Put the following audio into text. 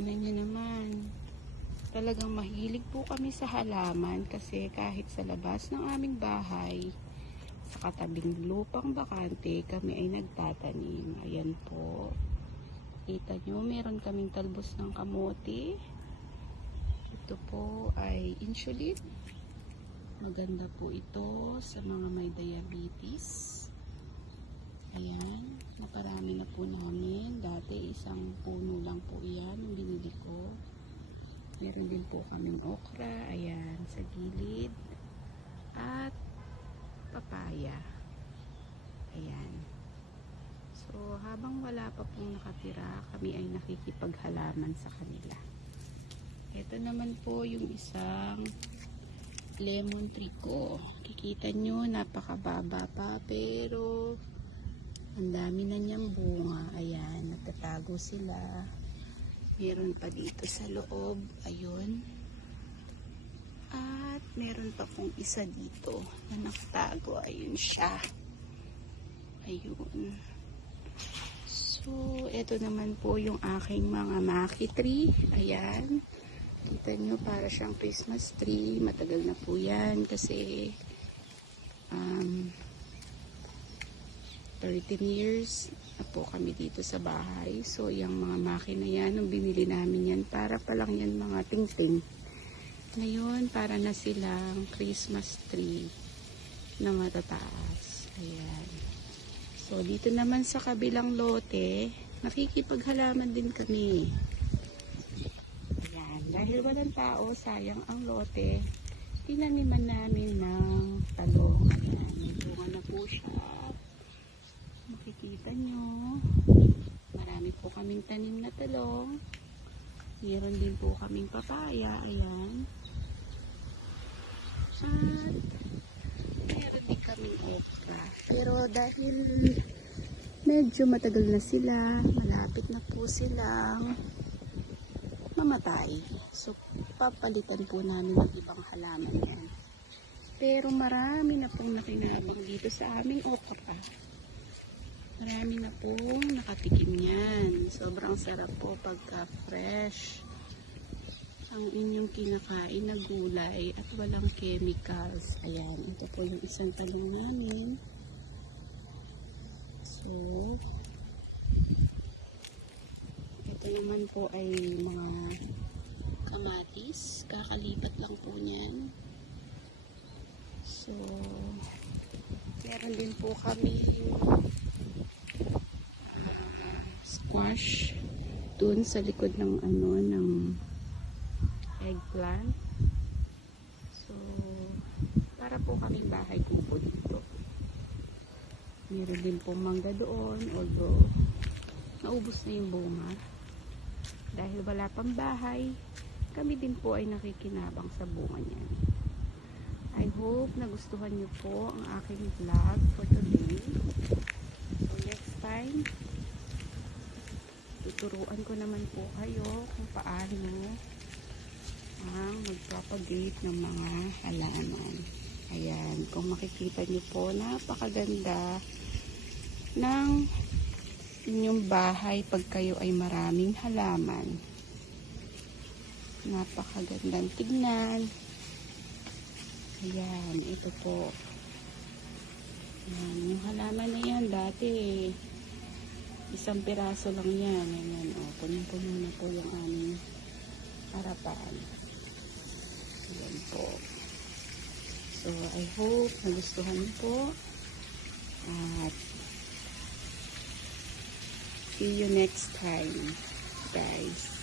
tignan nyo naman. Talagang mahilig po kami sa halaman kasi kahit sa labas ng aming bahay, sa katabing lupang bakante, kami ay nagtatanim. Ayan po. Kita nyo, meron kaming talbos ng kamote. Ito po ay insulin. Maganda po ito sa mga may diabetes. Ayan, naparami na po namin. Dati isang puno lang po yan ang binili ko. Meron din po kaming okra, ayan, sa gilid. At papaya. Ayan. So, habang wala pa pong nakatira, kami ay nakikipaghalaman sa kanila. Ito naman po yung isang lemon tree ko. Kikita nyo, napakababa pa, pero ang dami na niyang bunga. Ayan, nagtatago sila. Meron pa dito sa loob. Ayun. At meron pa pong isa dito na nakatago. Ayun siya. Ayun. So, ito naman po yung aking mga maki tree. Ayan. Kita nyo, para siyang Christmas tree. Matagal na po yan kasi 13 years na po kami dito sa bahay. So, yung mga makina yan, nung binili namin yan, para pa lang yan mga ting-ting. Ngayon, para na silang Christmas tree na matataas. Ayan. So, dito naman sa kabilang lote, nakikipaghalaman din kami. Ayan. Dahil walang tao, sayang ang lote, tinaniman namin ng talong. Ayan. May bunga na po siya. Makikita nyo, marami po kaming tanim na talong. Meron din po kaming papaya, ayan. At meron din kaming okra. Pero dahil medyo matagal na sila, malapit na po silang mamatay. So, papalitan po namin ng ibang halaman yan. Pero marami na pong nakinabang dito sa aming okra. Marami na pong nakatikim yan. Sobrang sarap po pagka fresh ang inyong kinakain na gulay at walang chemicals. Ayan, ito po yung isang talong namin. So, ito naman po ay mga kamatis. Kakalipat lang po niyan. So, meron din po kami squash dun sa likod ng ng eggplant. So, para po kaming bahay kubo dito. Meron din po mangga doon, although naubos na yung bunga. Dahil wala pang bahay, kami din po ay nakikinabang sa bunga niyan. I hope nagustuhan niyo po ang aking vlog for today. So, next time, tuturuan ko naman po kayo kung paano ang mag-propagate ng mga halaman. Ayan, kung makikita nyo po, napakaganda ng inyong bahay pag kayo ay maraming halaman. Napakagandang tignan. Ayan, ito po. Ayan, yung halaman na yan dati isang piraso lang yan. Ayan, o, punong-puno na po yung aming harapan. Ayan po. So, I hope nagustuhan niyo po. At see you next time, guys.